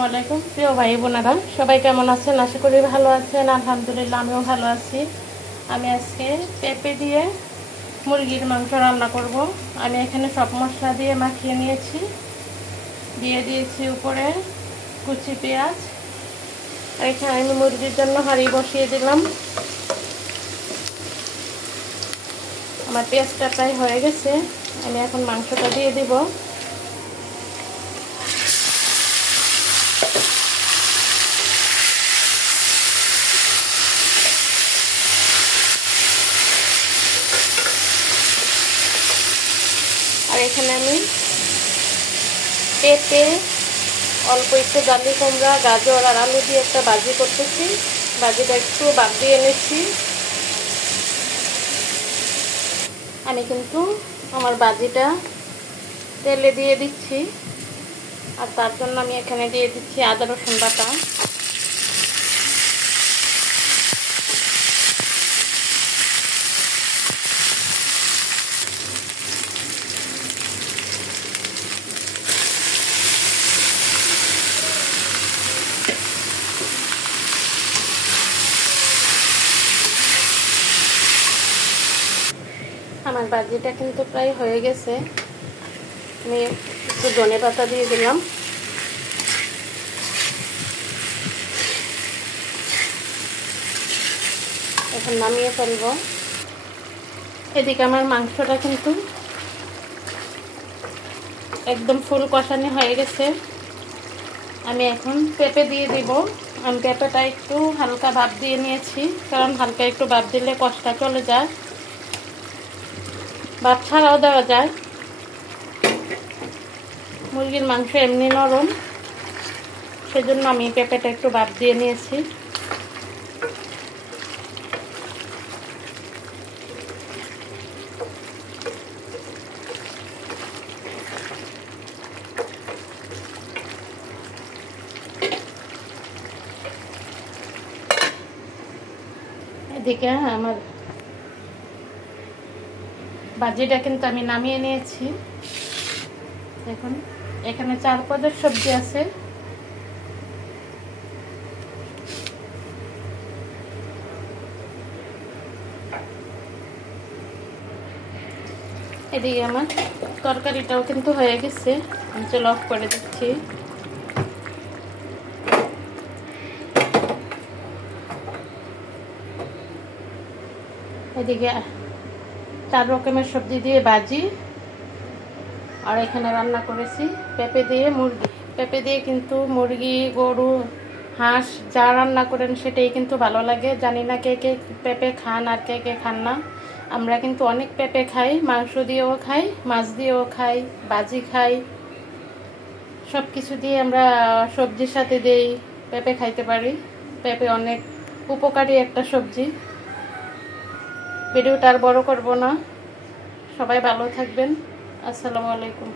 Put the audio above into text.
আসসালামু আলাইকুম প্রিয় ভাই বোনেরা, সবাই কেমন আছেন? আশা করি ভালো আছেন। আলহামদুলিল্লাহ, আমিও ভালো আছি। আমি আজকে পেঁপে দিয়ে মুরগির মাংস রান্না করব। আমি এখানে সব মশলা দিয়ে মাখিয়ে নিয়েছি, দিয়ে দিয়েছি উপরে কুচি পেঁয়াজ। আর এখানে আমি মুরগির জন্য হাঁড়ি বসিয়ে দিলাম। আমার পেঁয়াজটা প্রায় হয়ে গেছে, আমি এখন মাংসটা দিয়ে দিব। আর এখানে আমি পেঁপে, অল্প একটু জালি কুমড়া, গাজর আর আলু দিয়ে একটা ভাজি করতেছি। ভাজিটা একটু বাদ দিয়ে এনেছি। আমি কিন্তু আমার ভাজিটা তেলে দিয়ে দিচ্ছি, আর তার জন্য আমি এখানে দিয়ে দিচ্ছি আদা রসুন বাটা। আমার ভাজিটা কিন্তু প্রায় হয়ে গেছে। আমি একটু ধনে পাতা দিয়ে দিলাম। এখন নামিয়ে ফেলব। এদিকে আমার মাংসটা কিন্তু একদম ফুল কষানো হয়ে গেছে। আমি এখন পেঁপে দিয়ে দিব। আমি পেঁপেটা একটু হালকা ভাপ দিয়ে নিয়েছি, কারণ হালকা একটু ভাপ দিলে কষটা চলে যায়, ভাপ ছাড়াও দেওয়া যায়। মুরগির মাংস এমনি নরম, সেজন্য আমি পেঁপেটা একটু ভাপ দিয়ে নিয়েছি। এদিকে আমার ভাজিটা কিন্তু আমি নামিয়ে নিয়েছি। দেখুন, এখানে 4 পদের সবজি আছে। এদিকে আমার তরকারিটাও কিন্তু হয়ে গেছে। আমি চলো অফ করে দিচ্ছি। এদিকে 4 রকমের সবজি দিয়ে ভাজি, আর এখানে রান্না করেছি পেঁপে দিয়ে মুরগি। পেঁপে দিয়ে কিন্তু মুরগি, গরু, হাঁস যা রান্না করেন সেটাই কিন্তু ভালো লাগে। জানি না কে কে পেঁপে খান আর কে কে খান না। আমরা কিন্তু অনেক পেঁপে খাই, মাংস দিয়েও খাই, মাছ দিয়েও খাই, ভাজি খাই, সব কিছু দিয়ে আমরা সবজির সাথে দিই পেঁপে খাইতে পারি। পেঁপে অনেক উপকারী একটা সবজি। ভিডিওটা আর বড় করব না। সবাই ভালো থাকবেন। আসসালামু আলাইকুম।